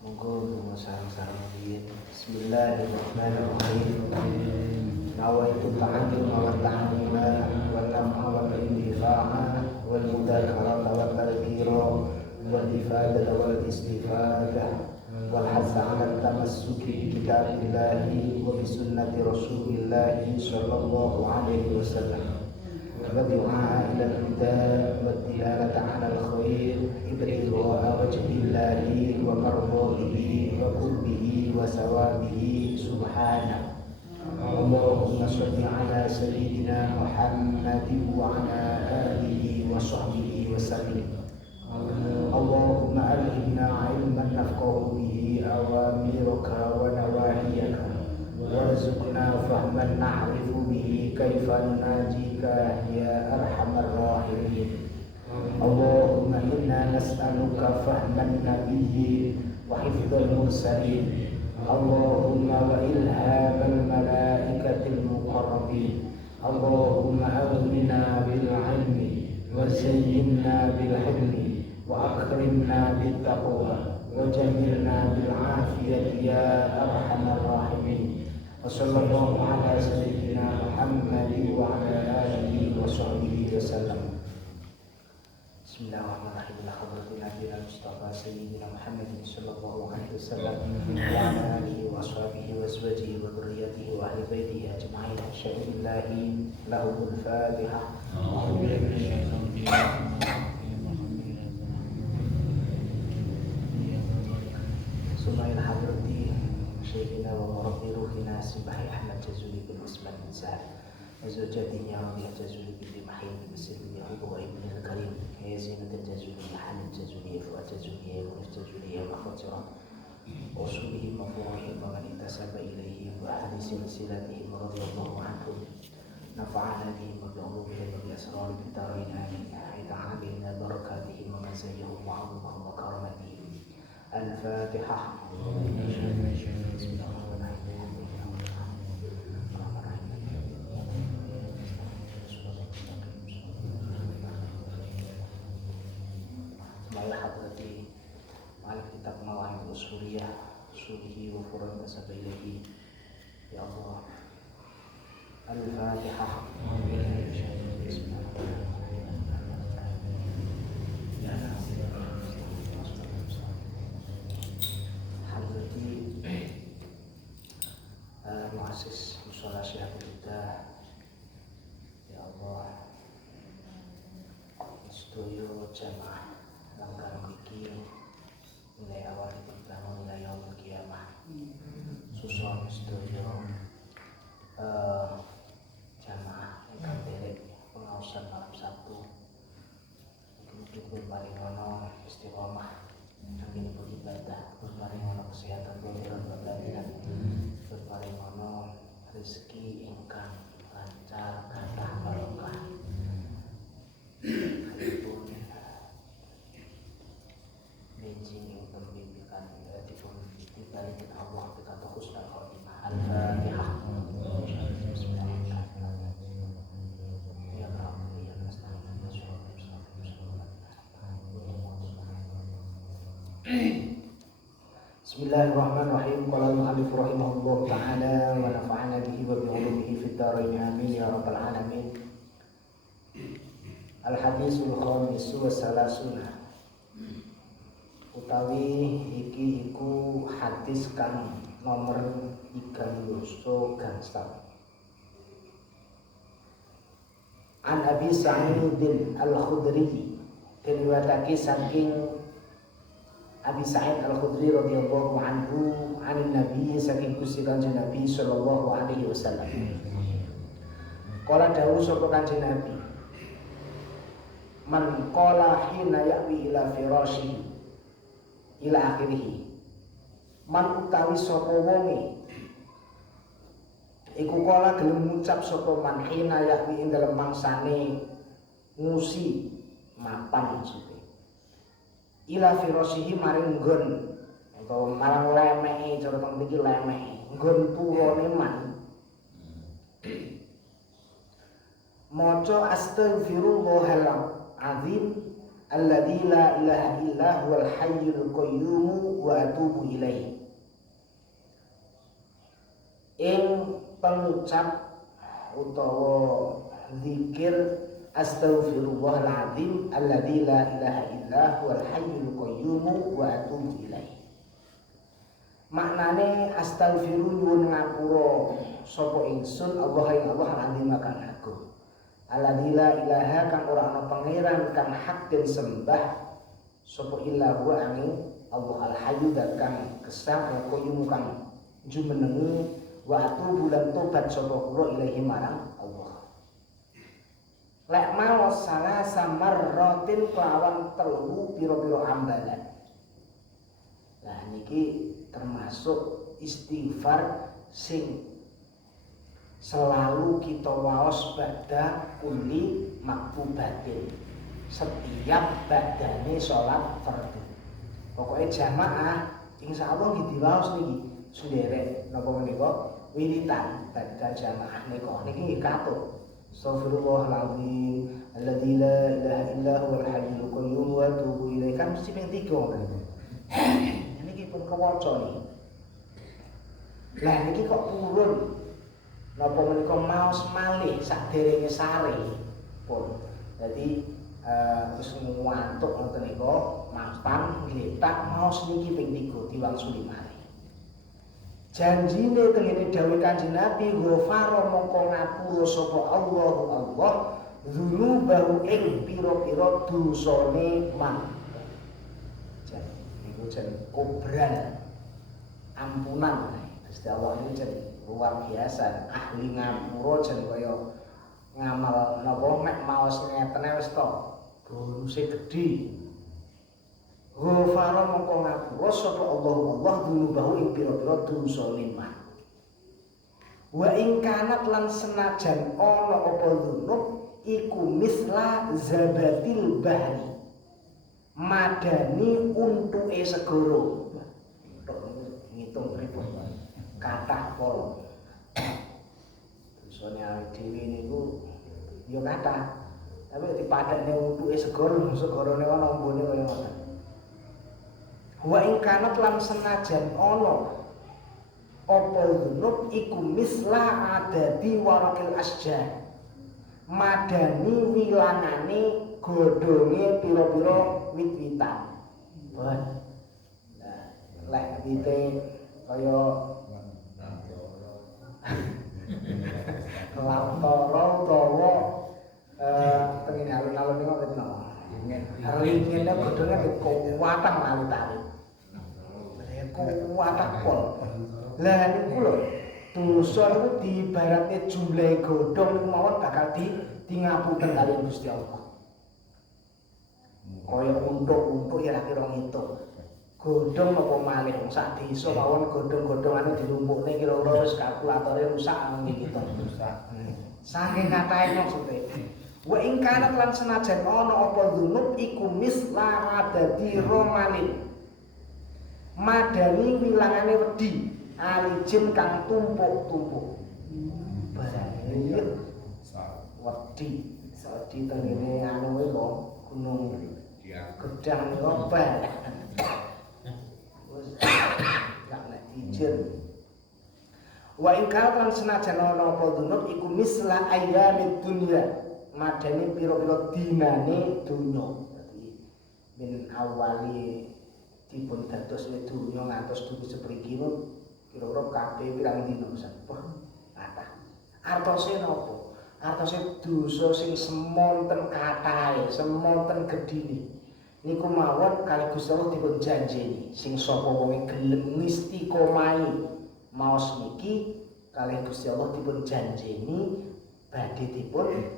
Monggo sareng-sareng Bismillahirrahmanirrahim. Nawaitu ta'alluma wa ta'allima wa tam'a wa intifa'a wal mudzakarata wa tadhkira wal ifadata wal istifadah wal hasa 'ala tamassuki bi kitabillahi wa bi sunnati rasulillahi sallallahu alaihi wasallam. والدعاء إلى الهدى والدلالة على الخير ابتغاء وجه الله ومرضاته وقربه وثوابه سبحانه. اللهم صل على سيدنا محمد وعلى آله وصحبه وسلم. اللهم ألهمنا علما نفقه به أوامرك ونواهيك وارزقنا فهما نعرف به كيف نناجيك يا أرحم الراحمين. اللهم إنا نسألك فهم النبي وحفظ المرسلين. اللهم وإلهام الملائكة المقربين. اللهم أغننا بالعلم وزينا بالحلم وأكرمنا بالتقوى وجملنا بالعافية يا أرحم الراحمين. وصلى الله على سيدنا محمد وعلى آله وصحبه وسلم. Bismillahirrahmanirrahim. Alhamdulillah Nabi Mustafa Sayyidina Muhammad sallallahu alaihi wasallam wa ala alihi wa sahbihi wa azwajihi wa dhurriyyatihi wa ahli baitihi ajma'in. Syai'illahi lahumul Fatihah. Sumail hadrati Syekhina wa murabbi ruhina Sibahi Ahmad Jazuli bin Usman bin Sa'ad وزوجته ربيع الجزولي بن محيي بن سلمي أبو ابن الكريم هي زينة الجزولي حال الجزولي فؤاد الجزولي ونور الجزولي مخاطرة وصولهم وفروعهم ومن انتسب إليهم وأهل سلسلتهم رضي الله عنهم. نفعنا بهم وبعلومهم وبأسرار الدارين آمين. حيث علينا بركاتهم ومزاياهم وعظمهم وكرامتهم. الفاتحة. Hadrati Malik kitab Mawahib Usuliyah Sulihi wa Furan Tasabailahi. Ya Allah. Al-Fatihah. Hadrati Muassis Mushola Syekhul Huda. Ya Allah. Studio jamaah langgar mriki mulai awal dibangun mulai yaumul kiamah susun sedaya jamaah ingkang derek pengaosan malam Sabtu mugi berparing ana istiqomah saking beribadah, berparing ana kesehatan dohiran wa batinan, berparing ana rezeki ingkang lancar kathah barokah. Benjing pembimbingan dibalik Allah kita husnul khotimah. Al-Fatihah. Bismillahirrahmanirrahim. Qala al-mu'allif rahimahullah ta'ala wa nafa'ana bihi wa bi 'ulumihi fid dharain amin ya rabbal alamin. Al-hadisul khamis wa salasuna. Utawi iki iku hadis kang nomor 3 gangsal. An Abi Sa'id Al-Khudri, riwayatake saking Abi Sa'id Al-Khudri radhiyallahu anhu anin Nabi saking Gusti Kanjeng Nabi sallallahu alaihi wasallam. Kala dawuh sapa Kanjeng Nabi, man qala hina ya'wi ila firasyi ila akhirih. Man utawi sapa wonge iku kala gelem ngucap sapa man hina ya'wi ing dalem mangsane ngusi mapan maksude ila firasyihi maring nggon utawa marang lemehe cara teng mriki lemehe nggon turune man maca astaghfirullahal azim alladzi la ilaha illa huwal hayyul qayyum wa atubu ilaihi. Ing pengucap utawa zikir astaghfirullahaladzim alladzi la ilaha illa huwal hayyul qayyum wa atubu ilaihi. Maknane astaghfiru nyuwun ngapura sapa ingsun Allah ing Allah azim kang agung. Alladzi la ilaha kang ora ana pangeran kang hak den sembah sapa illa huwa angin Allah al hayyu dan kang kesah al qayyum kang jumenengi wa atubu lan tobat sapa kula ilahi marang Allah. Lek mau salah samarratin kelawan telu pira-pira ambalan. Lah niki termasuk istighfar sing selalu kita waos ba'da kulli maktubatin, setiap ba'dane sholat fardu. Pokoknya jamaah insyaallah nggih diwaos niki sederek napa menika wiritan ba'da jamaah niki nggih katut. Astaghfirullahaladzim alladzi la ilaha illa huwal hayyul qayyum wa atubu ilaihi, kan mesti ping 3 ngene. Niki pun kewaca niki. Lah niki kok purun napa menika maos malih saderenge sare pun. Dadi wis ngantuk ngoten nika mapan gletak maos niki ping 3 diwangsuli malih. Janjine tengene dawuh Kanjeng Nabi ghafara mongko ngapura sapa Allah dzunubahu ing pira-pira dosane man. Jan niku jan kobran ampunan. Gusti Allah niku jan luar biasa, ahli ngapura jan kaya ngamal napa mek maos ngeten wis to bonuse gedhe. Ghafara mongko ngapura sapa Allah dzunubahu ing pira-pira dosane man. Wa ing kanat lan senajan ana apa dzunub iku misla zabatil bahri, madani untuke segara. Ngitung pripun kathah pol. Dosane awake dhewe niku ya kathah. Tapi dipadakne untuke segarane ana ambone kaya ngoten. Wa ing kanat lan senajan ana apa dzunub iku misla adadi warakil asjar, madani wilangane godhonge pira-pira wit-witan. Bon. Nah, lek wite kaya kelantara utawa tengene alun-alun niku wit napa? Ringene godhonge kuwatang mali-tali. Kuwatang pol. Lah niku lho, dosa niku diibaratke jumlahe godhong niku mawon bakal ngapunten kaliyan Gusti Allah. Kaya untuk ya kira ngitung. Godhong apa malih wong sak desa mawon godhong-godhongane dilumpukne kira-kira wis kalkulatore rusak nang kita. Saking katahe maksude. Wa ing kanat lan senajan ana apa dzunub iku misla adadi romalin, madani wilangane wedi alijin kang tumpuk-tumpuk. Banyak wedi tengene anu kuwi kok gunung gedang niku banyak. Wis gak nek dijin. Wa ing lan senajan ana apa dzunub iku misla ayyamid dunya, madani pira-pira dinane donya. Dadi min awali dipun dadosne donya ngantos dugi sepriki kira-kira kabeh pirang dina sepah kathah. Artose napa? Artose dosa sing semonten kathahe, semonten gedhine. Niku mawon kalih Gusti Allah dipun janjeni sing sapa wonge gelem istiqomah maos niki kalih Gusti Allah dipun janjeni badhe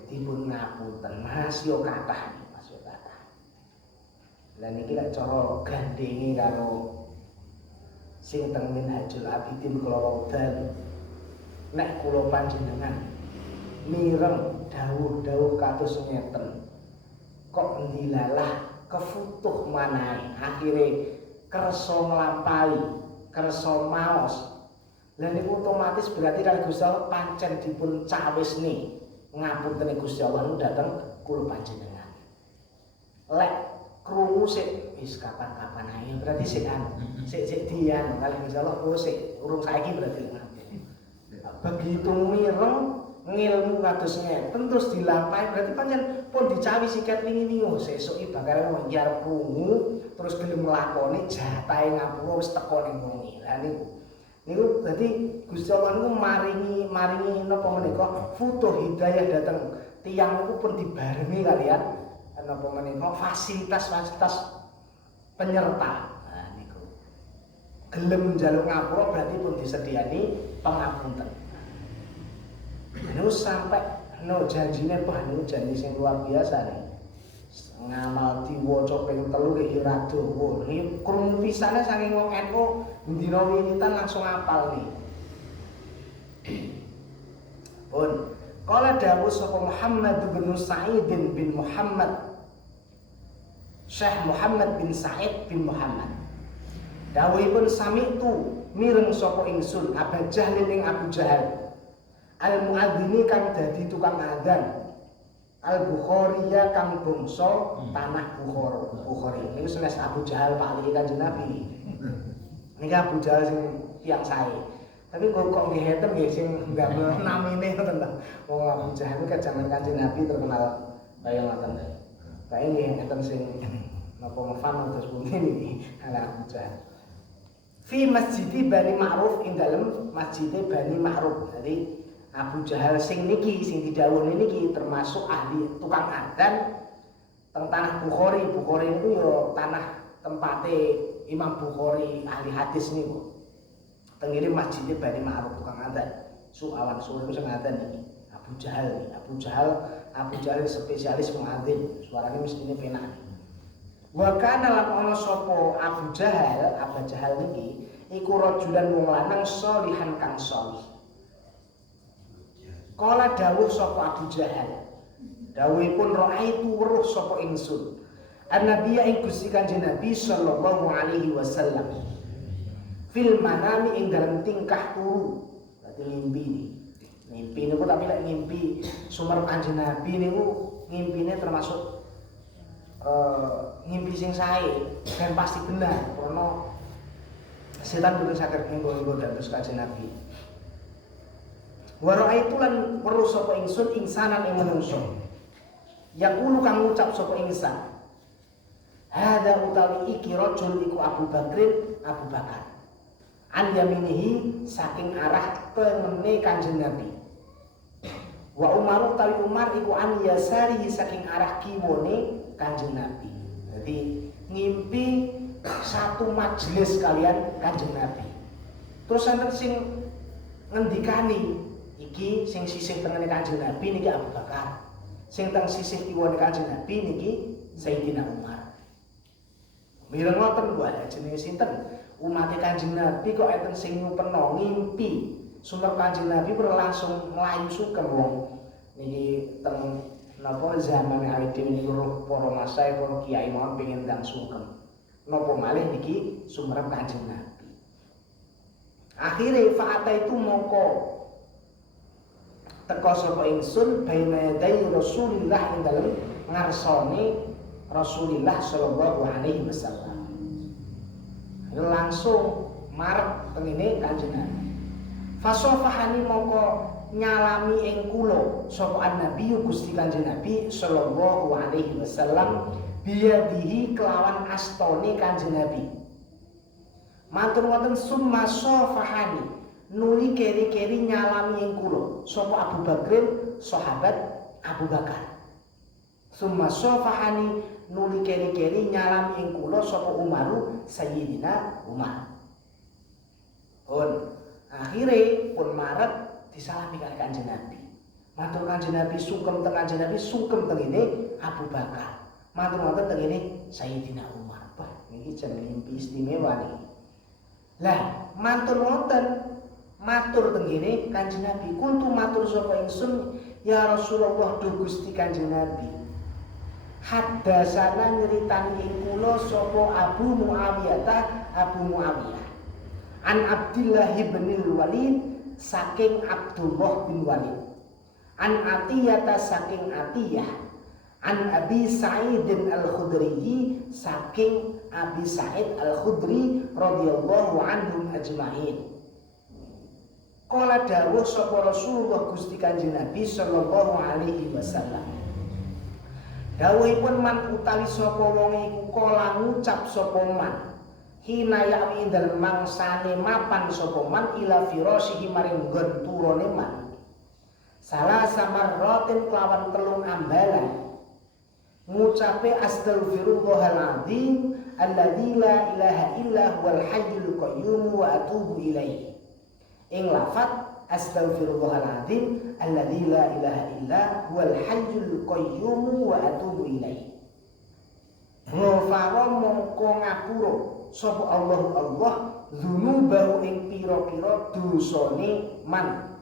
dipun ngapunten. Masya kathah, masya kathah. Lah niki lek cara gandenge karo sing teng Minhajul Abidin kula waudan, nek kula panjenengan mireng dawuh-dawuh kados ngeten kok ndilalah kefutuh manahe akhire kersa nglampahi kersa maos. Lah niku otomatis berarti kalih Gusti Allah pancen dipun cawisne ngapunten Gusti Allah dhateng kula panjenengan. Lek krungu sik wis kapan-kapan ae berarti sik sik dian kali insyaallah sik urung saiki berarti begitu mireng ngilmu kados ngeten terus dilampahi berarti pancen pun dicawi sikat wingi-wingi sesuk iki bakal ngyar krungu terus gelem nglakoni jatahe ngapura wis teko ning wengi. Lah niku dadi Gusti Allah niku maringi napa menika futuh hidayah dhateng tiyang niku pun dibarengi kalian napa menika fasilitas penyerta. Nah niku gelem njaluk ngapura berarti pun disediani pangapunten. Niku sampai janjine niku janji sing luar biasa nih. Ngamal diwaca ping 3 iki ora dawa. Niki krungu pisane saking wong NU dina winitan langsung apal nih. Pun kala dawuh sapa Muhammad bin Sa'id bin Muhammad Syekh Muhammad bin Sa'id bin Muhammad. Dawuhipun sami'tu mireng sapa ingsun Abu Jahal ing Abu Jahal. Al-muadzini kang dadi tukang adzan. Al-Bukhariya kang bangsa tanah Bukhari. Niku senes Abu Jahal paling Kanjeng Nabi. Niki Abu Jahal sing tiyang sae. Tapi kok nggih heten nggih sing ndamel namine ngoten ta. Wong Abu Jahal kan jaman Kanjeng Nabi terkenal kaya ngoten. Kae nggih heten sing napa ngefan terus pundi niki ala Abu Jahal. Fi masjidi Bani Ma'ruf ing dalem masjide Bani Ma'ruf. Jadi Abu Jahal sing niki sing didhawuhi niki termasuk ahli tukang adzan teng tanah Bukhari. Bukhari niku ya tanah tempate Imam Bukhari ahli hadis niku. Teng ngene masjid Bani Ma'ruf tukang adzan. Awan suwe sing adzan iki. Abu Jahal. Abu Jahal spesialis pengadzan. Suarane mestine penak. Wa kana lan ana sapa Abu Jahal niki iku rajulan wong lanang sholihan kang sholih. Kala dawuh sapa Abu Jahal. Dawuhipun raaitu weruh sapa ingsun. An-Nabiya ing Gusti Kanjeng Nabi sallallahu alaihi wasallam. Fil manami ing dalem tingkah turu. Berarti ngimpi. Ngimpi niku tapi lek ngimpi sumber Kanjeng Nabi niku ngimpine termasuk ngimpi sing sae dan pasti benar karena setan boten saged nginggo dados Kanjeng Nabi. Wa raaitu lan weruh sapa ingsun insanan ing manungsa. Yaqulu kang ngucap sapa insan. Hadza utawi iki rajul iku Abu Bakar. An yaminihi saking arah tengene Kanjeng Nabi. Wa Umar utawi Umar iku an yasarihi saking arah kiwane Kanjeng Nabi. Jadi ngimpi satu majelis kalian Kanjeng Nabi. Terus enten sing ngendikani iki sing sisih tengene Kanjeng Nabi niki Abu Bakar. Sing teng sisih kiwane Kanjeng Nabi niki Sayyidina Umar. Mireng ngoten wae jenenge sinten? Umat Kanjeng Nabi kok enten sing nyupeno ngimpi sumber Kanjeng Nabi berlangsung mlayu sugeng wong niki teng napa zaman awake dhewe niku roh para masyayikh para kiai mawon pengin ndang sugeng. Napa malih niki sumber Kanjeng Nabi. Akhire fa'ata itu mongko teka sapa ingsun baina yaday Rasulillah ing dalem ngarsane Rasulillah sallallahu alaihi wasallam. Langsung marep tengene Kanjeng Nabi. Fasofahani mongko nyalami ing kula sapa Nabi Gusti Kanjeng Nabi sallallahu alaihi wasallam biyadihi kelawan astone Kanjeng Nabi. Matur ngoten summa sofahani nuli keri-keri nyalami ing kula sapa Abu Bakrin sahabat Abu Bakar. Summa sofahani nuli keri-keri nyalami ing kula sapa Umaru Sayyidina Umar. Akhire pun marep disalami kali Kanjeng Nabi. Matur Kanjeng Nabi sungkem teng Kanjeng Nabi sungkem tengene Abu Bakar. Matur wonten tengene Sayyidina Umar. Wah, niki jeneng mimpi istimewa niki. Lah, matur wonten matur tengene Kanjeng Nabi. Kuntu matur sapa ingsun ya Rasulullah do Gusti Kanjeng Nabi. Hadasana nyeritani ing kula sapa Abu Muawiyah. An Abdillah bin Walid saking Abdullah bin Walid. An Atiyata saking Atiyah. An Abi Sa'id Al-Khudri, saking Abi Sa'id Al-Khudri radhiyallahu anhum ajma'in. Qala dawuh sapa Rasulullah Gusti Kanjeng Nabi sallallahu alaihi wasallam. Dawuhipun man utawi sapa wong iku kala ngucap sapa man hina yawi indal mangsane mapan sapa man ila firasyihi maring nggon turune man. Salah samarratin kelawan telung ambalan ngucape astaghfirullahaladzim alladzi la ilaha illa huwal hayyul qayyum wa atubu ilaihi. Ing lafaz astaghfirullahaladzim alladzi la ilaha illa huwal hayyul qayyum wa atubu ilaihi. Ghafara mongko ngapura sapa Allah dzunubahu ing pira-pira dosane man.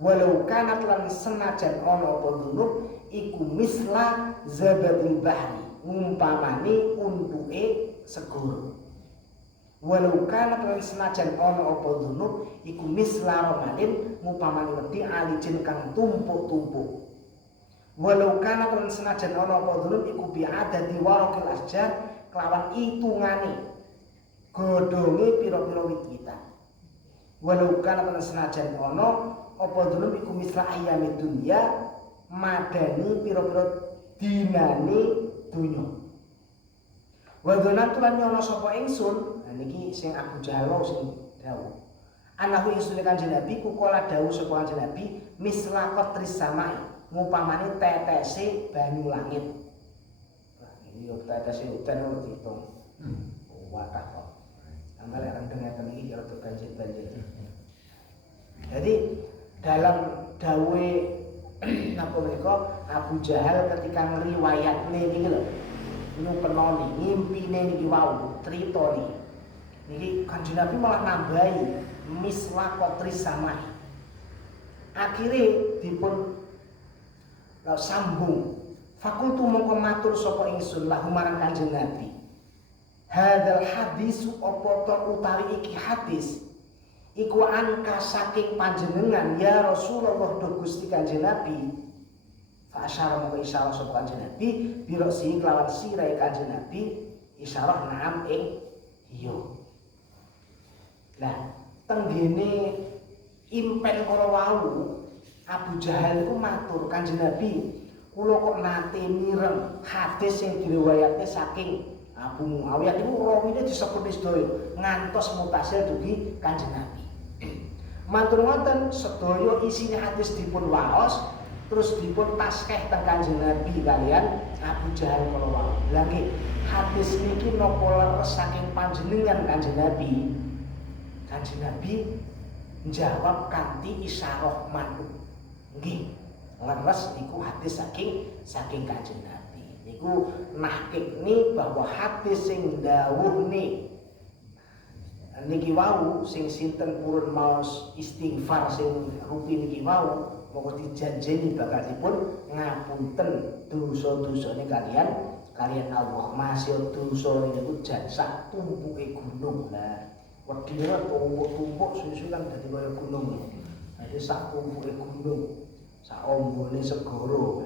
Walau kanat lan senajan ana apa dzunub iku misla zabadil bahri, umpamane untuke segoro. Walau kanat lan senajan ana apa dzunub iku misla ramalin, umpamane wedi alijin kang tumpuk-tumpuk. Walau kanat lan senajan ana apa dzunub iku bi'adadi waraqil asjar, kelawan itungane godhonge pira-pira wit-witan. Walau kanat lan senajan ana apa dzunub iku misla ayyamid dunya, madani pira-pira dinane dunya. Wa dzanatu lan nyono sapa ingsun, niki sing Abu Jahal sing dawuh. Anahu ingsun Kanjeng Nabi ku kala dawuh sapa Kanjeng Nabi misla qatris samai, ngumpamane tetese banyu langit. Wah, iki yo tetese udan ora diitung. Wadah kok. Ambal rendeng ngeten iki rada banjir-banjir. Jadi dalam dawe napa menika Abu Jahal ketika ngriwayatne niki lho. Nyupenoni ngimpine niki wau, critane. Niki Kanjeng Nabi malah nambahi misla qatris samai. Akhire dipun sambung. Fakultu mongko matur sapa ingsun lahu marang Kanjeng Nabi. Hadzal hadis apa to utawi iki hadis iku angka saking panjenengan ya Rasulullah do Gusti Kanjeng Nabi. Fa asyara mongko isyarah sapa Kanjeng Nabi biro si kelawan sirai Kanjeng Nabi isyarah na'am ing iya. Nah, tenggene impen kala wau Abu Jahal iku matur Kanjeng Nabi, kula kok nate mireng hadis sing diriwayatne saking Abu Muawiyah itu rawine disebut sedaya ngantos mutasil dugi Kanjeng Nabi. Matur ngoten sedaya isine hadis dipun waos terus dipun taskeh teng Kanjeng Nabi kalian Abu Jahal kala wau. Lah nggih hadis niki napa leres saking panjenengan Kanjeng Nabi? Kanjeng Nabi njawab kanthi isyarah mantu. Nggih, leres niku hadis saking Kanjeng Nabi. Niku nahkikne bahwa hadis sing dawuhne niki wau sing sinten purun maos istighfar sing rupi niki wau monggo dijanjeni bakal dipun ngapunten dosa-dosane kalian Allah. Masih dosa niku jan sak tumpuke gunung. Lah wedine tumpuk-tumpuk susu kan dadi kaya gunung. Dadi sak tumpuke gunung, sak ombone segara.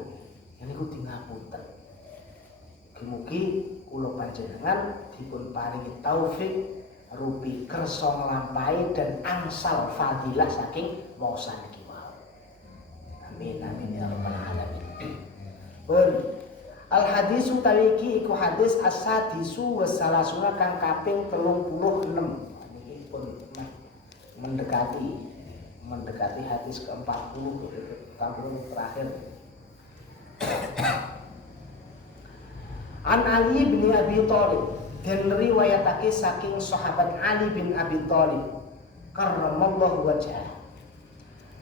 Niku dingapunten. Mugi kula panjenengan dipun paringi taufik rupi kersa nglampahi dan angsal fadilah saking maosan iki wau. Amin amin ya rabbal alamin. Pun al hadis utawi iki iku hadis as-sadisu wassalasuna kang kaping 36. Niki pun mendekati hadis ke-40 tahun terakhir. An Ali bin Abi Thalib, dan riwayatake saking sahabat Ali bin Abi Thalib karramallahu wajhah.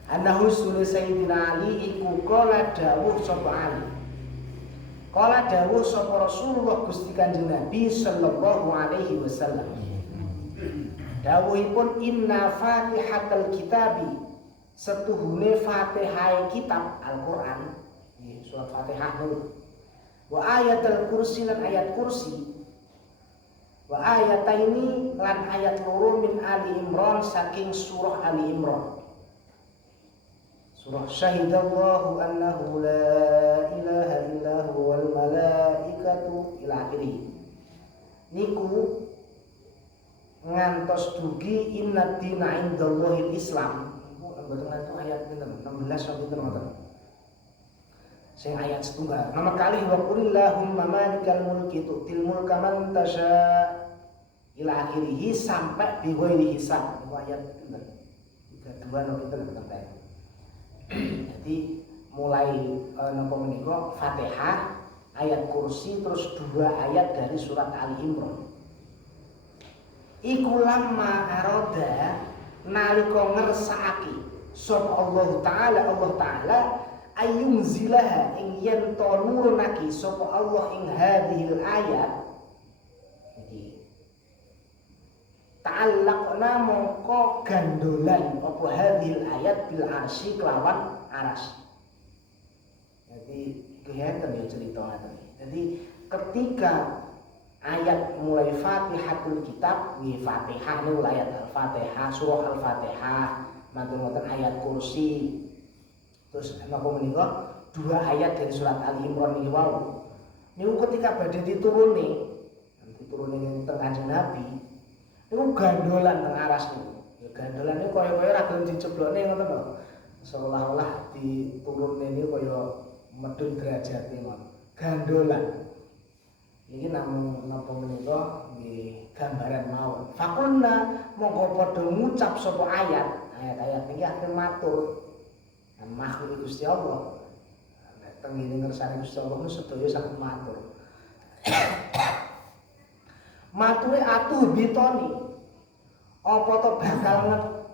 Annahu sayyidina Ali iku qala dawuh sapa Ali. Qala dawuh sapa Rasulullah Gusti Kanjeng Nabi sallallahu alaihi wasallam. Dawuhipun inna fatihatal kitabi, setuhune Fatihah kitab Al-Qur'an. Surat Fatihah itu. Wa ayatul kursi lan ayat kursi, wa ayataini lan ayat loro min Ali Imran saking surah Ali Imran. Surah Syahidallahu annahu la ilaha illa huwal malaikatu ila akhirih. Niku ngantos dugi inna dina indallahil Islam. Niku mboten ngantos ayat pinten 16 sampai pinten. Sing ayat setunggal. Nomor kali wa qulillahumma malikal mulki tu'til mulka man tasya ila akhirih sampai bi ghairi hisab. Niku ayat pinten? 32 nomor pinten. Jadi mulai napa menika Fatihah, ayat kursi, terus 2 ayat dari surat Ali Imran. Iku lamma aroda nalika ngersakake sapa Allah Taala ayung zilaha ing yen to nurunake sapa Allah ing hadhil ayat iki ta'allaqna mongko gandolan apa hadhil ayat bil arsy kelawan aras. Jadi kelihatan ya cerita ngaten. Jadi ketika ayat mulai Fatihatul Kitab, wi Fatihah niku ayat Al-Fatihah, surah Al-Fatihah, mantun-mantun ayat kursi. Terus napa menika 2 ayat dari surat Ali Imran niki wau. Niku ketika badhe dituruni teng Kanjeng Nabi, niku gandolan teng aras niku. Ya gandolan niku kaya-kaya ra gelem diceblokne ngoten lho. Seolah-olah diturunne niku kaya medhun derajate mawon. Gandolan. Iki namung napa menika nggih gambaran mawon. Fakulna mongko padha ngucap sapa ayat niki akhir matur. Makhluk Gusti Allah. Nek teng ngene ngersane Gusti Allah niku sedaya saged matur. Mature atuh bitoni. Apa to bakal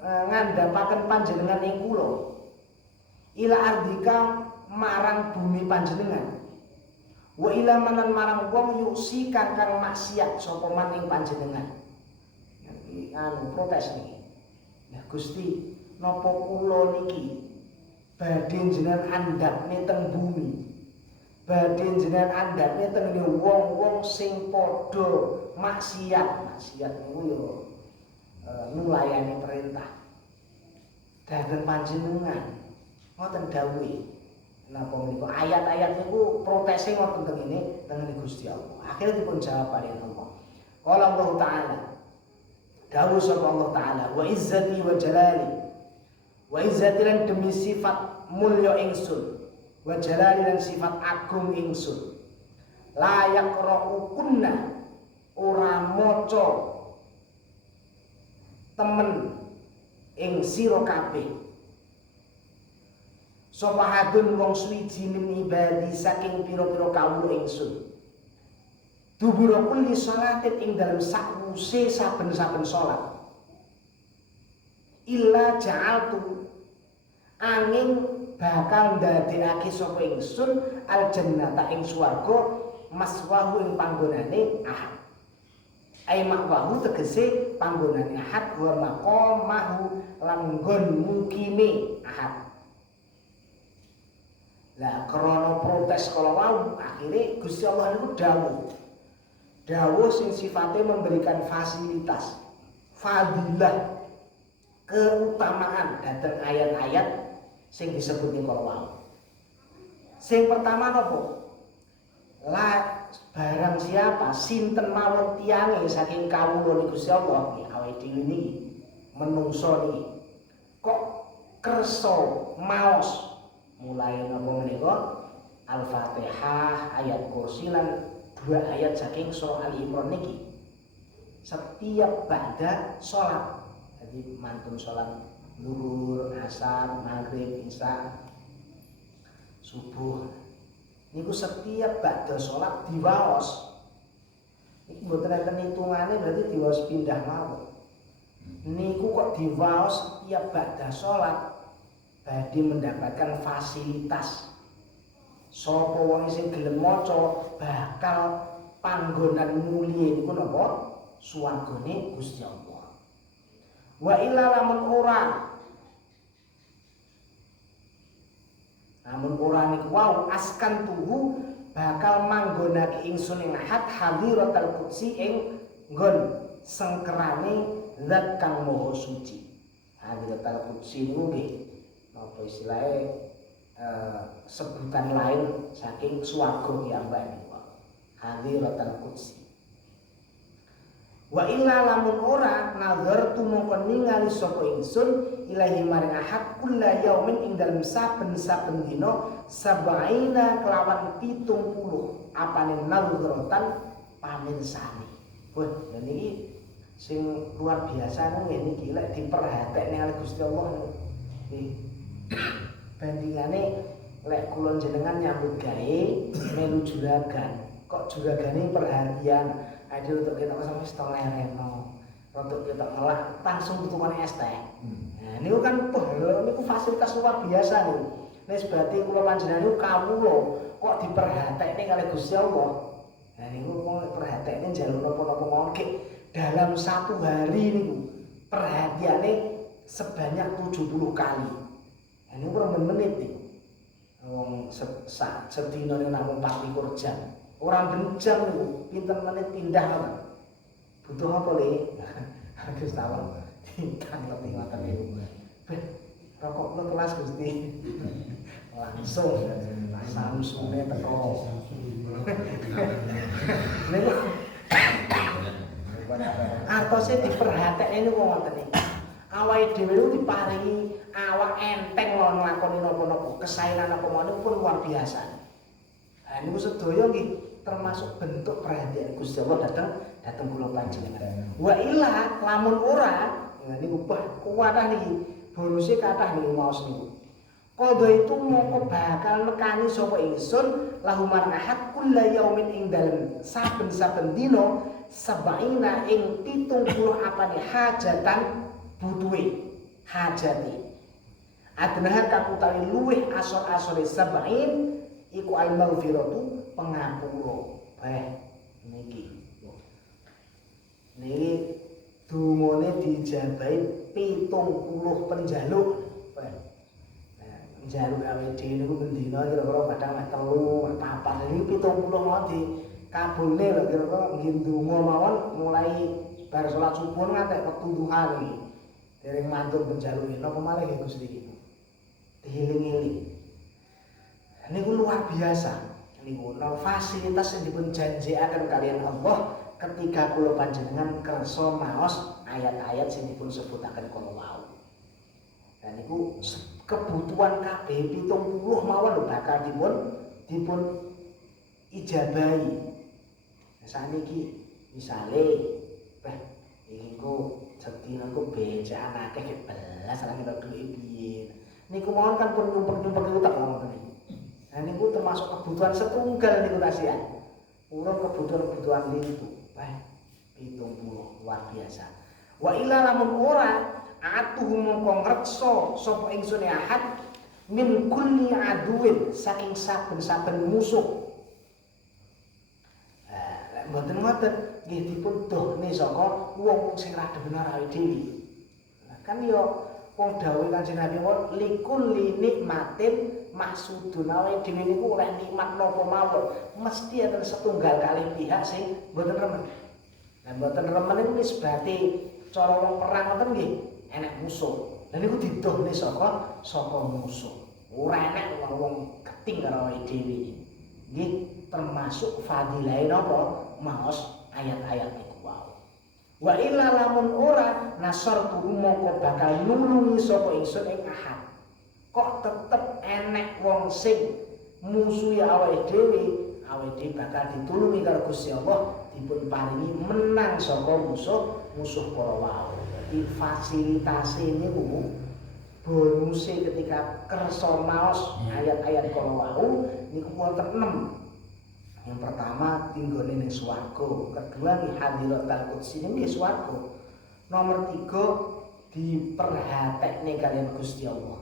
ngandhapaken panjenengan ing kula. Ila ardika marang bumi panjenengan. Wa ila manan marang wong yuksi kang maksiat sapa man ing panjenengan. Iki protes niki. Lah Gusti, napa kula niki badhe jenengan andhapne teng bumi. Badhe jenengan andhapne teng wong-wong sing padha maksiat niku yo nulayani perintah. Dhateng panjenengan ngoten dawuhe. Napa menika ayat-ayat niku protese ngoten teng ngene Gusti Allah. Akhire dipun jawab kali Allah. Qala Allah Ta'ala. Dawuh sapa Allah Ta'ala, wa izzati wa jalali. Wa izzati lan demi sifat mulya ingsun. Wa jalali lan sifat agung ingsun. Layak ra'ukunna ora maca temen ing sira kabeh. Sapa hadun wong suwiji min ibadi saking pira-pira kawula ingsun. Dubura kulli sholatin ing dalem sakwuse saben-saben salat. Illa ja'altu angin bakal ndadekake sapa ingsun al jannata ing swarga maswahu ing panggonane ahad. Ai makwahu tegese panggonane ahad wa maqamahu lan nggon mukime ahad. Lah krana protes kala wau akhire Gusti Allah niku dawuh sing sifatnya memberikan fasilitas, fadilah, keutamaan dhateng ayat-ayat sing disebut ing kala wau. Sing pertama napa? La barang siapa sinten mawon tiyange saking kawula Gusti Allah awake dhewe niki menungso niki kok kersa maos mulai napa menika Al-Fatihah, ayat kursi lan 2 ayat saking surah Ali Imran niki. Setiap ba'da salat. Jadi mantun salat zuhur, asar, maghrib, isya, subuh. Niku setiap ba'da salat diwaos. Iki mboten enten hitungane berarti diwaos pindah mawon. Niku kok diwaos setiap ba'da salat. Badhe mendapatkan fasilitas. Sapa wong sing gelem maca bakal panggonan mulya niku napa? Swargane Gusti Allah. Wa illa lamun ora niku wau askan tuhu bakal manggonake ingsun ing ahad hadiratul qudsi ing nggon sengkerane zat kang maha suci. Hadiratul qudsi niku nggih apa istilahnya sebutan lain saking swarga ki ambak niku hadiratul qudsi. Wa illa lamun ora nazartu mongko ningali sapa ingsun ilahi maring ahad kulla yaumin ing dalem saben-saben dina sabaina kelawan 70 apane nazratan pamirsani. Wah, niki sing luar biasa ngene iki lek diperhatekne kali Gusti Allah nggih. Bandingane lek kula jenengan nyambut gawe melu juragan, kok juragane perhatian ada untuk kita sama stol lereno, untuk kita ngelak langsung tutupan es teh. Nah, niku kan niku fasilitas luar biasa niku. Nek berarti kula panjenengan niku kawula kok diperhatekne kali Gusti Allah. Nah niku wong perhatekne njaluk napa-napa mawon dalam satu hari niku perhatiannya sebanyak 70 kali. Ini kurang menit nih. Wong sedina niku namung 24 jam. Orang berjam niku pinten menit pindah kan. Butuh apa le? Agus tawon. Tintang lebih ngoten niku. Rokok kula kelas Gusti. Langsung Samsung-e teko. Niku artose diperhatekne niku ngoten iki. Awake dhewe niku diparingi awak enteng lho nglakoni napa-napa, kesaenan apa mawon pun luar biasa. Nah niku sedaya nggih termasuk bentuk perhatian Gusti Allah dateng kula panjenengan. Wa illa lamun ora, niku kuwatah niki bonuse kathah niku maos niku. Qadha itu moko bakal nekani sapa ingsun lahu marahak kulla yaumin ing dalem saben-saben dina sabaina ing 70 apane hajatan butuhe hajati adnah kang utawi luweh asor-asore sabain iku al-maghfiratu pangapura niki dungane dijabahi 70 penjaluk njaluk awake dhewe niku mendina kira-kira kadang 3 4 niki 70 mau dikabulne lho kira-kira nggih ndonga mawon mulai bar salat subuh ngantek wektu duha iki dereng mantul penjaluke napa malih nggih Gusti iki dieling-eling niku luar biasa niku fasilitas yang dipun janjikaken kalian Allah ketika kula panjenengan kersa maos ayat-ayat sing dipun sebutaken kala wau. Dan niku kebutuhan kabeh 70 mawon bakal dipun ijabahi. Saniki misale niku sedina niku becaan akeh belas lan kita duwe piye. Niku mawon kan pun nyumpek-nyumpek utak ngoten iki. Nah niku termasuk kebutuhan setunggal niku kasihan. Urung kebutuhan itu. 70 luar biasa. Wa ila lamun ora atuh mongko ngrekso sapa ingsun ahad min kulli aduwin saking saben-saben musuh. Lek mboten ngoten nggih dipun dohne saka wong sing ra demen awake dhewe. Kan yo wong dawuh Kanjeng Nabi wong likulli nikmatin maksudun awake dhewe niku oleh nikmat napa mawon mesti ada setunggal kali pihak sing mboten remen. Lah mboten remen niku wis berarti cara wong perang ngoten nggih enek musuh. Lah niku didohne saka musuh. Ora enek wong keting karo awake dhewe iki. Nggih termasuk fadilahe napa maos ayat-ayat niku wae. Wa illa lamun ora nasartu mongko bakal nulungi sapa ingsun ing ahad. Kok tetep enek wong sing musuhi awake dhewe bakal ditulungi karo Gusti Allah dipun paringi menang saka musuh para wau. Dadi fasilitase niku bonuse ketika kersa maos ayat-ayat kala wau niku wonten 6. Yang pertama tinggone ning swarga, kedua nggih hadiratul qudsi nggih swarga. Nomor 3 diperhatekne kalian Gusti Allah.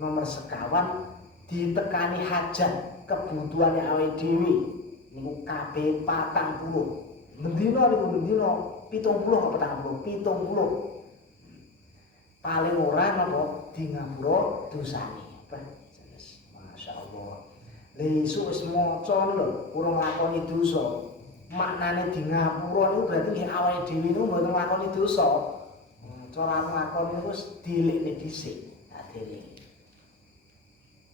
Nomor sekawan ditekani hajat kebutuhane awake dhewe niku kabeh 40. Mendina niku mendina 70 apa 70. Paling ora napa di ngapura dosane. Masyaallah. Lha iso wis maca lho, urung lakoni dosa. Maknane di ngapura niku berarti nggih awake dhewe niku mboten nglakoni dosa. Cara nglakoni niku wis dilikne dhisik. Adene.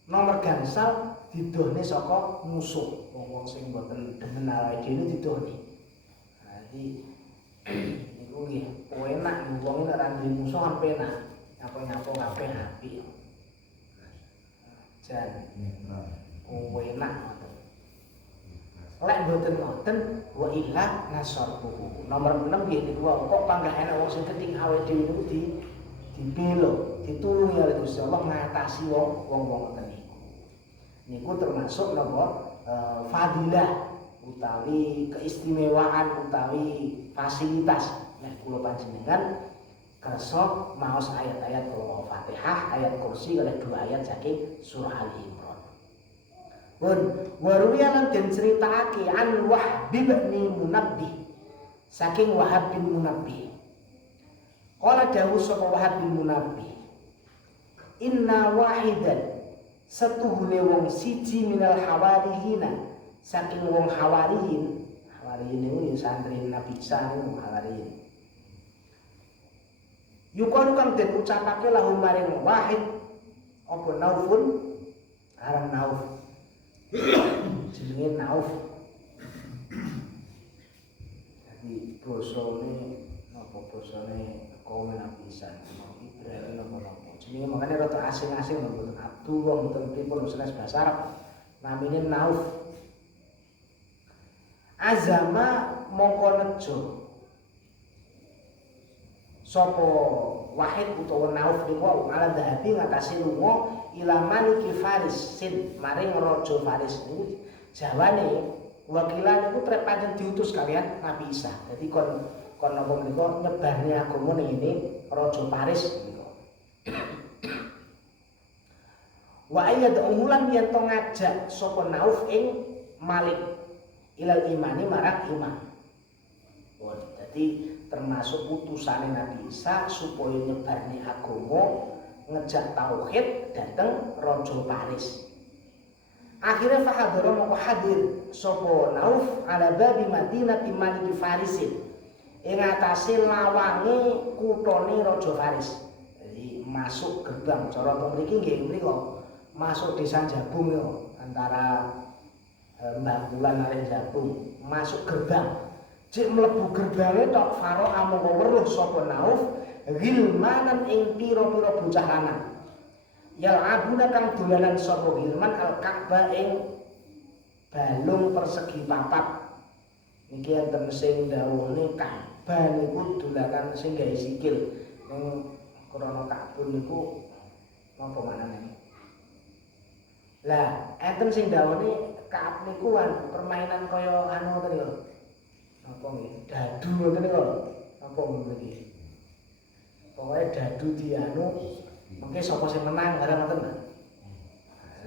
Nomor gangsal didohne saka musuh. Wong-wong sing mboten demen awake dhewe didohne. Jadi niku nggih enak wong nek ora duwe musuh kan penak. Nyapa-nyapa kabeh apik. Jan enak ngoten. Lek mboten ngoten wa illa nasarbuhu. Nomor 6 nggih niku kok panggah enak wong sing keting awake dhewe niku dibelo, ditulungi oleh Gusti Allah ngatasi wong-wong ngoten niku. Niku termasuk napa fadilah utawi keistimewaan utawi fasilitas nek kula panjenengan kersa maos ayat-ayat kula Fatihah, ayat kursi oleh 2 ayat saking surah Al-Imran. Pun waruya lan den critakake an Wahb bin Munabbih saking Wahab bin Munabbih. Qala dawuh sapa Wahab bin Munabbih, inna wahidan setuhune wong siji minal hawariyina saking wong hawariyin. Hawariyin niku santri Nabi Isa niku hawariyin. Yukalu kang den ucapake lahum maring wahid apa Naufun aran Nauf. Jenenge Nauf. Jadi bosone napa bosone kaum Nabi Isa Ibrahim napa jenenge makane rada asing-asing mboten Abdullah mboten pripun sanes bahasa Arab namine Nauf. Azama mongko nejo sapa wahid utawa Nauf niku ala dhahabi ngatasi lunga ila maliki Faris sin maring raja Faris niku jawane wakilan niku trep pancen diutus kalian Nabi Isa. Dadi kon napa menika nyebarne agama ning ngene raja Faris niku. Wa ayyad umulan yen to ngajak sapa Nauf ing Malik ilal imani marang iman. Oh, jadi termasuk utusane Nabi Isa supaya nyebarne agama, ngejak tauhid dateng raja Faris. Akhirnya fahadara moko hadir sapa Nauf ala babi Madinah Malik Farisin. Ing atase lawange kuthane raja Faris. Jadi masuk gerbang cara teng mriki nggih mriko masuk desa Jabung yo antara Mbak Bulan arek Jabung masuk gerbang. Cek mlebu gerbange tok faro amung weruh sapa Nauf gilmanan ing pira-pira bocah lanang. Yal abuna kang dolanan sapa gilman al-Ka'bah ing balung persegi papat. Niki enten sing dawuhne Ka'bah niku dolanan sing gawe sikil. Ning krana Ka'bah niku napa maknane? Lah, enten sing dawuhne Ka'bah niku permainan kaya anu ngoten lho. Apa nggih? Dadu ngoten niku. Apa niki? Pokoke dadu dianu mengke sapa sing menang barang ngoten.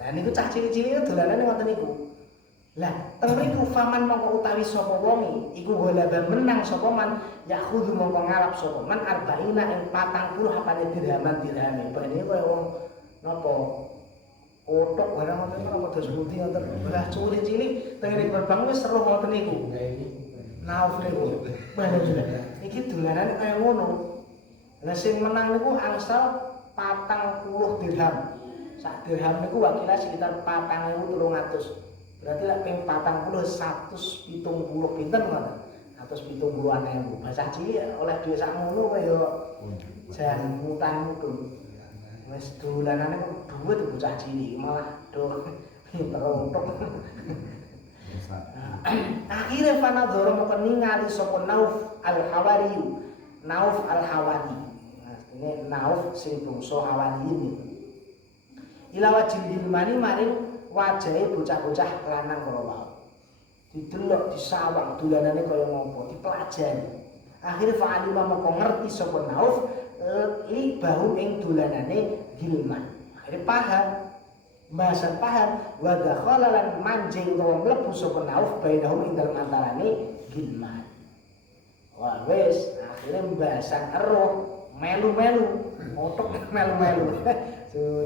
Lah niku cah cilik-cilik dolanane ngoten niku. Lah, teng mriku faman mongko utawi sapa wonge iku golaba menang sapa man yakhudhu mongko ngalap sapa man arba'ina ing 40 apane dirham. Bane kaya wong napa otok barang ngoten napa dos putih ngoten. Lah cilik-cilik teng ning gerbang wis seru ngoten niku. Nauf niku. Iki dolanane kaya ngono. Lah sing menang niku angsal 40 dirham. Sak dirham niku wakile sekitar 4.300. Berarti lek ping 40 170 pinten ngoten. 170.000. Bocah cilik oleh dhuwit sak ngono kaya jan mutan-mutun. Wis dolanane dhuwit bocah cilik malah do pinter untuk. Akhirnya fanadzara moko ningali sapa Nauf al-Hawari. Nauf al-Hawari. Nah, ini Nauf sing bangsa Hawari ini. Ila wajil hilmani maring wajahe bocah-bocah lanang kala wau. Didelok disawang dolanane kaya ngopo, dipelajari. Akhire fa'alima moko ngerti sapa Nauf li bahu ing dolanane hilman. Akhire paham. Bahasan paham wa dakhala lan manjing utawa mlebu sapa Nauf bainahum ing dalem antarane hilman. Wah wis akhire mbahasan eruh melu-melu otok melu-melu.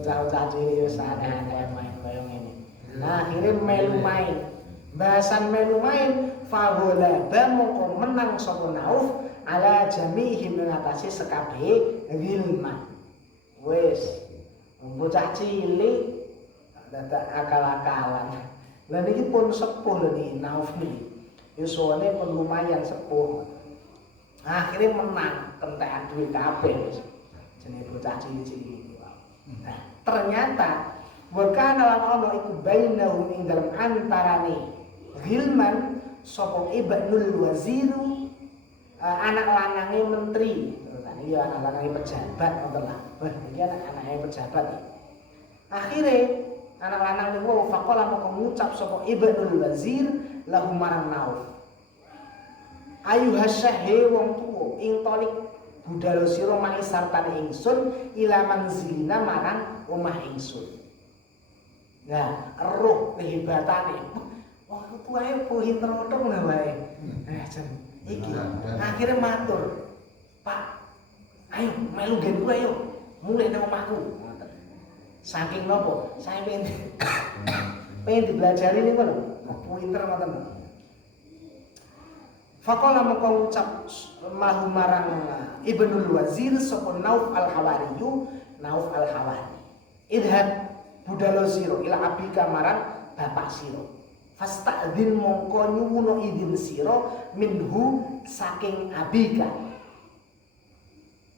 Cah-cah cilik wis aneh-aneh main kaya ngene. Nah, akhirnya melu main. Bahasan melu main fagola mongko menang sapa Nauf ala jamihim ngatasi sekabehe gilman. Wis bocah cilik dadak akal-akalan. Lah niki pun sepuh lho niki Nauf niki. Yuswane pun lumayan sepuh. Akhirnya menang kentekan duit kabeh wis. Jenenge bocah cilik-cilik iki. Nah, ternyata wakana lan ana iku bainahum ing dalem antarane Gilman sapa Ibnul Waziru anak lanange menteri. Iya anak lanange pejabat ngoten lah. Wah, iki anak-anake pejabat. Akhire anak lanang niku faqala moko ngucap sapa Ibnul Wazir lahu marang Nauf. Ayu hasyahe wong tuwa ing tolik budal sira mangi sartane ingsun ila manzilina marang omah ingsun. Nah, roh kehebatane. Wong tuwae pinter othong lho wae. Jan iki akhire matur, "Pak, ayo melu gen kowe ayo. Mulih nang omahku." Ngoten. Saking napa? Saya pengen dibelajari niku lho. Pinter ngoten. Faqala maka ngucap mahu marang Ibnul Wazir sapa Nauf al-Hawariyu, Nauf al-Hawari. Idhab budalo sira ila abika marang bapak sira. Fasta'dzin mongko nyuwuna izin sira minhu saking abika.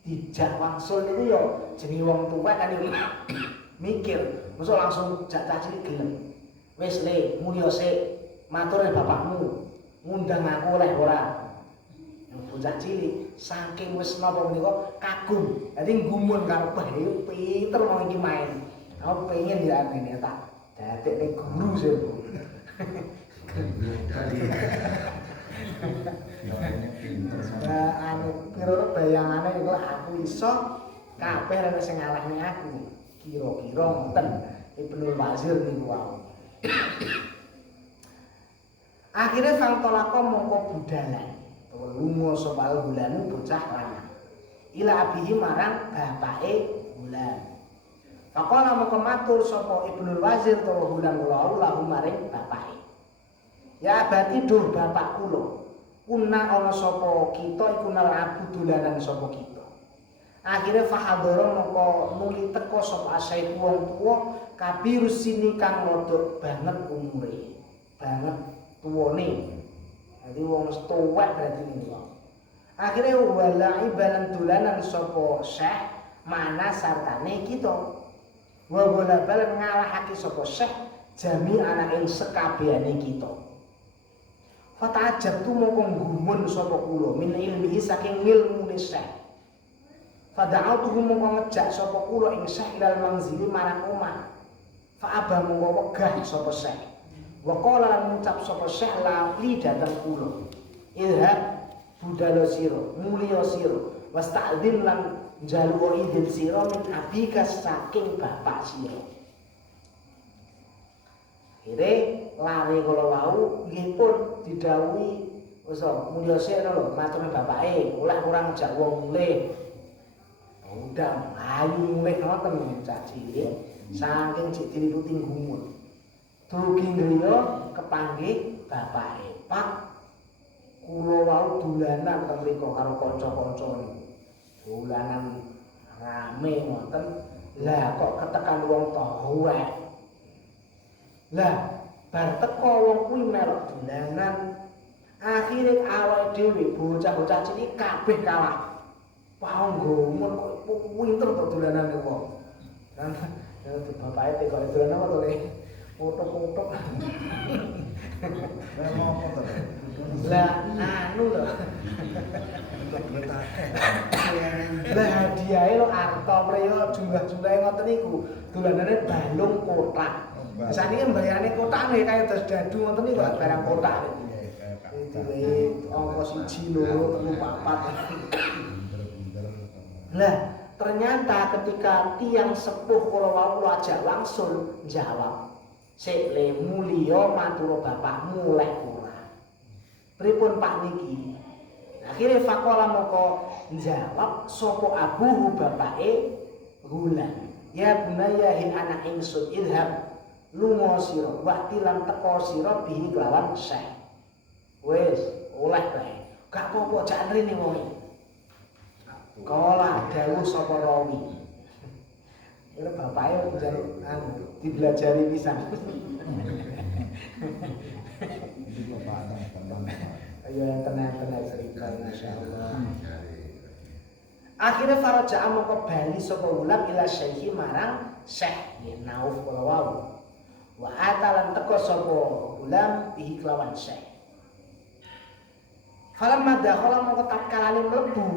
Dijak wangsul niku ya jenenge wong tuwa kan iki mikir, mosok langsung jak cilik gelem. Wis le, mulya sik, matur bapakmu. Ngundang aku oleh ora. Bocah cilik saking wis napa menika kagum. Dadi gumun karo bae pinter wong iki main. Aku pengen ya ngene tak dadekne guru sih. Anu pira bayangane iku aku iso kabeh ana sing ngalahne aku. Kira-kira ngoten Ibnul Wazir niku wae. Akhirnya fangtolako mongko budalan lunga sapa Gulanu bocah lanang ila abihi marang bapake Gulan. Faqala mongko matur sapa Ibnul Wazir to Gulan kula lahu maring bapake. Ya abati duh bapak kula. Kuna ana sapa kita iku nalabu dolanan sapa kita. Akhirnya fahadoro mongko nuli teka sapa asai wong tuwa kabirus sini kang rodok banget umure. Banget tuwane. Jadi wong tuwek berarti ini. Akhirnya walai balan dolanan sapa Syekh mana sartane kita. Wa wala balan ngalahake sapa Syekh jami ana ing sekabehane kita. Fatajab tu mongko gumun sapa kula min ilmihi saking ilmune Syekh. Fada'atuhu mongko ngejak sapa kula ing Syekh ilal manzili marang omah. Fa aba mongko wegah sapa Syekh. Wa qala lan ngucap sapa Syekh li dateng kula. Ilhab budalo sira, mulya sira, wasta'dzin lan njaluk izin sira min abika saking bapak sira. Akhire lare kula wau nggih pun didhawuhi wis mulya sik lho matur bapake, oleh ora ngejak wong mulih. Udah ayu mulih ngoten cah cilik, saking cek diliputi gumun. Dugi griya kepanggih bapake. Pak, kula wau dolanan teng mriku karo kanca-kanca niku. Dolanan rame ngoten. Lah kok ketekan wong tuwek. Lah bar teko wong kuwi melok dolanan. Akhire awake dhewe bocah-bocah cilik kabeh kalah. Wah nggumun kok pinter to dolanan niku. Kan bapake tekok dolanan apa to le? Foto-foto. Lah anu lho. Lah hadiahe lho arta preyo jumlah-jumlahe ngoten niku. Dolanane balung kotak. Saniki mbayarane kotak nggih kaya dos dadu ngoten niku barang kotak. Duwe angka 1 2 3 4. Lah ternyata ketika tiang sepuh kula wau ajak langsung jawab. Sik le mulya matur bapakmu lek ora. Pripun Pak niki? Akhire faqala moko njawab sapa abuhu bapake Gulan. Ya bunaya hin anak ingsun idhab lunga sira waqti lan teka sira bihi kelawan Syekh. Wis oleh bae. Gak apa-apa jak nrene wong. Kala dawuh sapa rawi. Kira bapaknya njaluk dibelajari pisan. Itu bapak tenang. Ayo yang tenang-tenang serikal masyaallah. Akhirnya faraja'a mongko bali sapa ulam ila syekhi marang Syekh Nauf kala wau. Wa atalan teko sapa ulam bihi kelawan Syekh. Falamma dakhala mongko tatkalane mlebu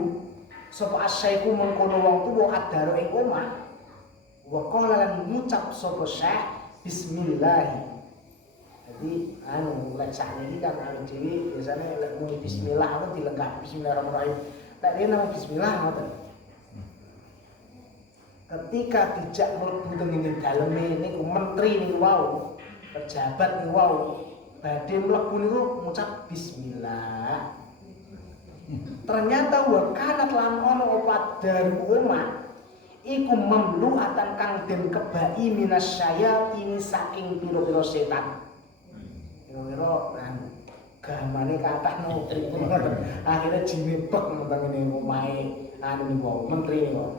sapa asyaiku mengkono wong tuwa adaro ing omah. Wa qala lan ngucap sapa Syekh bismillah. Jadi lek sakniki kan dhewe biasane lek muni bismillah itu dilengkapi bismillahirrahmanirrahim. Tak dia nama bismillah ngoten. Ketika dijak mlebu teng ngene daleme niku menteri niku wau, pejabat niku wau, badhe mlebu niku ngucap bismillah. Ternyata wa kanat lan ono opat dari omah iku mamluatan kang den kebai minasyayatini saking pira-pira setan. Pira-pira gamane kathah nutri akhirnya jimebek nang ngene omahe niku menteri niku.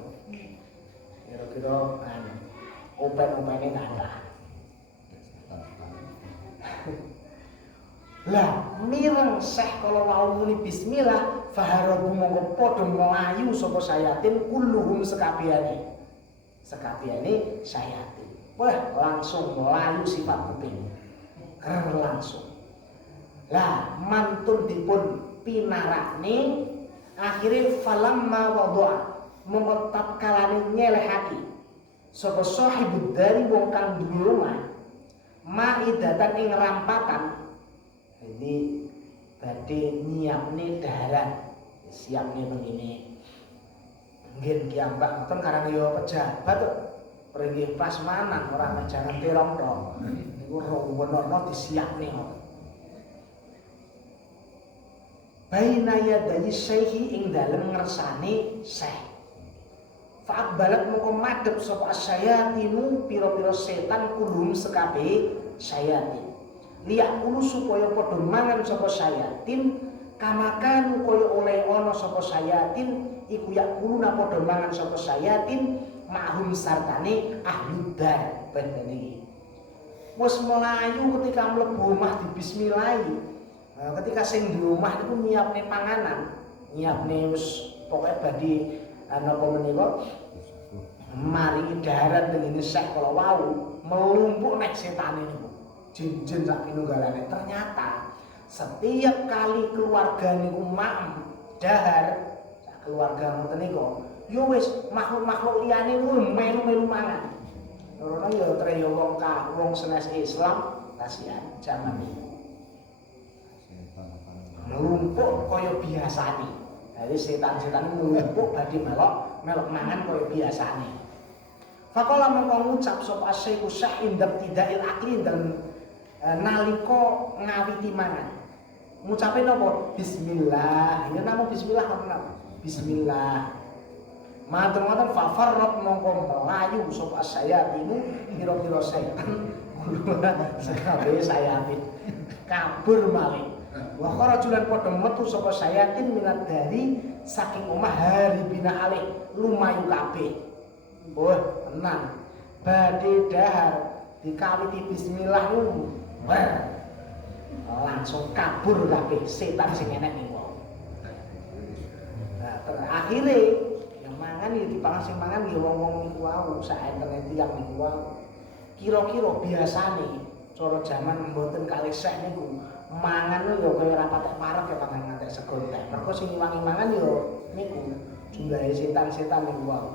Kira-kira open-opene kathah. Lah mireng Syekh kala wau muni bismillah faharabu mongko padha mlayu sapa sayatin kulluhum sekabehane. Sekabehane sayatin. Wah, langsung mlayu sifat kuping. Langsung. Lah mantun dipun pinarakne akhire falamma wadha mongko tatkalane nyelehake sapa sahibud dari wong kang duwe omah maidatan ing rampatan. Jadi badhe nyiapne daharan siapne begini nggih kiambak ngoten karang ya pejabat pringgih prasmanan ora jangan terong tok niku rono disiapne ngoten. Baina yadayi syekhi ing dalem ngersane syekh. Fa'at balat mongko madhep sapa asyayatinu pira-pira setan kulum sekabehe sayatin. Liak ulu supaya padha mangan sapa sayatin kamakan kaya oleh ana sapa sayatin iku yak kuluna padha mangan sapa sayatin ma'hum sartane ahli dar bedane. Wis mlayu ketika mlebu omah di bismillahi. Ketika sing di omah niku nyiapne panganan, nyiapne wis pokoke badhe napa menika mari daharan tengene Syekh kala wau melumpuk nek setane niku. Jin-jin sak pinunggalane ternyata setiap kali keluarga niku maem dahar keluarga ngoten niku yo wis makhluk-makhluk liyane kuwi melu-melu mangan. Ora yo treyo wong senes Islam kasihan jaman iki. Melumpuk kaya biasane. Jadi setan-setan melumpuk badhe melok mangan kaya biasane. Faqala mongko ngucap sapa Syekh Syekh indak tidail akli dan nalika ngawiti mangan. Ngucape napa? Bismillah. Ya namo bismillah apa? Bismillah. Matur-matur fafarrat mongko melayu sapa sayatinu pira-pira setan. Sekabeh sayatin kabur malih. Wa kharajulan padha metu sapa sayatin minat dari saking omah haribina alih lumayu kabeh. Wah, tenang. Badhe dahar dikawiti bismillah niku. Wah, langsung kabur kabeh setan sing enek niku. Nah, akhire yang mangan ya dipangan sing mangan ya wong-wong niku wau saentene tiyang niku wau. Kira-kira biasane cara jaman mboten kalih Syekh niku mangan yo kaya ora patek parek ya pangan ngantek sego teh. Mergo sing wangi mangan yo niku jumlahe setan-setan niku wau.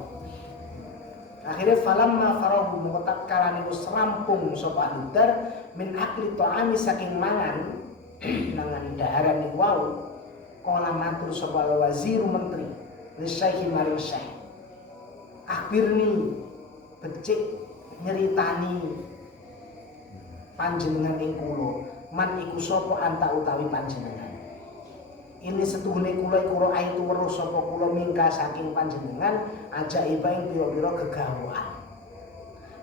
Akhirnya falamma farahu mengkotak kala niku serampung sapa Ahudar min akli ta'ami saking mangan nangani daharan niku wau kala matur sapa wazir menteri li Syekh maring Syekh akhirni becik nyeritani panjenengan ing kula man iku sapa anta utawi panjenengan ini setuhune kula iku ora itu weruh sapa kula mingka saking panjenengan ajaiba ing pira-pira gegawaan.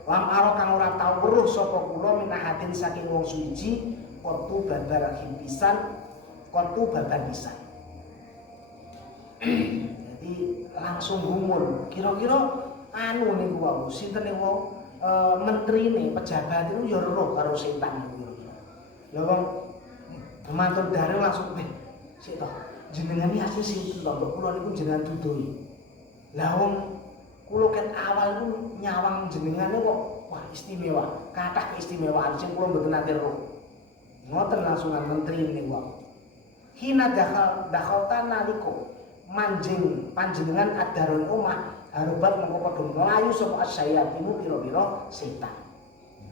Lam aro kang ora tau weruh sapa kula minahatin saking wong suci kotu babar himpisan kotu babar pisan. Jadi langsung gumul. Kira-kira anu niku wae sinten niku menterine pejabat itu ya roh karo setan niku. Lha wong matur dare langsung sik to jenengan iki asli sinten to mbok kula niku jenengan dudui. Lah wong kula ket awal niku nyawang jenengane kok wah istimewa, kathah keistimewaan sing kula mboten nate roh. Ngoten langsungan menteri niku. Hina dakhalta naliko manjing panjenengan adaron omah harubat mengko padha mlayu sapa asyayatinu pira-pira setan.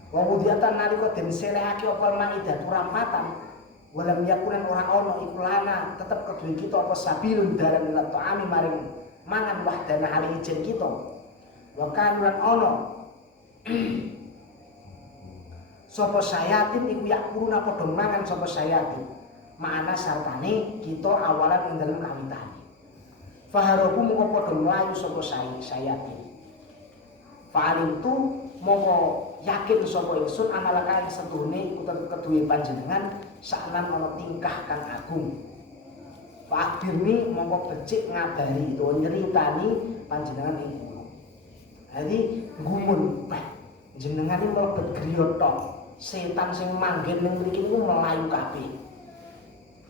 Wa mudiatan nalika den selehake apa maidatu rampatan walam yakunan ora ana iku lana tetep kedue kita apa sabilun dalan lan ta'ami maring mangan wahdana ali ijen kita. Wa kanulan ana sapa sayatin iku yakuruna padha mangan sapa sayatin. Makna sartane kita awalan ing dalem kawitane. Faharobu mongko padha mlayu sapa sayati. Fa'alim tu mongko yakin sapa ingsun analaka ing sedune iku keduwe panjenengan saknan ana tingkah kang agung. Fa'akhirni mongko becik ngabari utawa nyeritani panjenengan ing kula. Dadi gumun jenengan iki mlebet griya tok. Setan sing manggen ning mriki niku mlayu kabeh.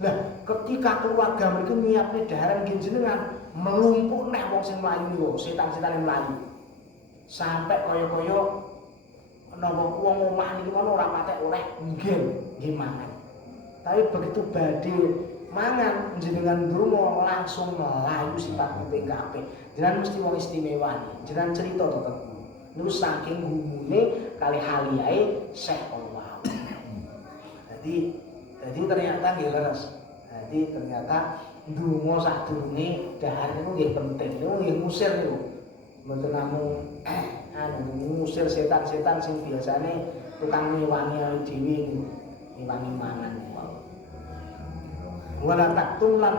Lah ketika keluarga mriki nyiapne daharan nggih jenengan melumpuk nek wong sing mlayu niku setan-setan yang mlayu. Sampai kaya-kaya napa wong omah niki ngono ora patek oleh nggih mangan. Tapi begitu badhe mangan jenengan ndonga langsung mlayu sifat kuping kabeh. Jenengan mesti wong istimewa nih. Jenengan cerita to teng niku saking gumune kali haliae Syekh Allah. Jadi ternyata nggih leres. Jadi ternyata ndonga sadurunge dahar niku nggih penting. Niku nggih ngusir niku. Mboten namung ngusir setan-setan sing biasane tukang ngewangi dhewe niku. Ngewangi mangan niku. Wala taktum lan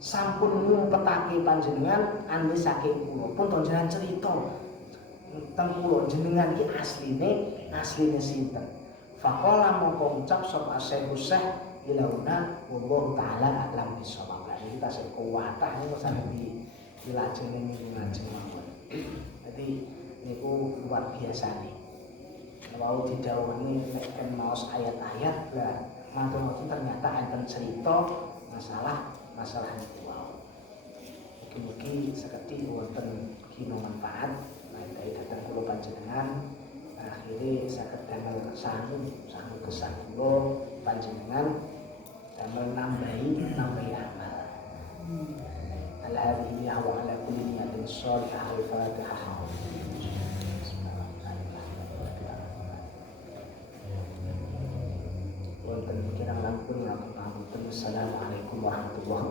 sampun ngumpetake panjenengan andi saking kula. Pun panjenengan cerita teng kula jenengan iki asline sinten. Faqala mongko ngucap sapa Syekh ilauna wallahu taala alam bisawab. Iki tasih kuwatah niku saged dilajeng ning ngajeng mawon. Dadi niku luar biasa nih. Wau didhawuhi nek kan maos ayat-ayat lah matur ternyata enten cerita masalah niku wau. Mugi-mugi sekedhik wonten kina manfaat nek dateng kula panjenengan akhire saged damel sangu gesang kula panjenengan damel nambahi amal. Alhamdulillah wa ala kulli niyatin shalihah al-Fatihah. Wonten kirang langkung ngapunten. Assalamualaikum warahmatullahi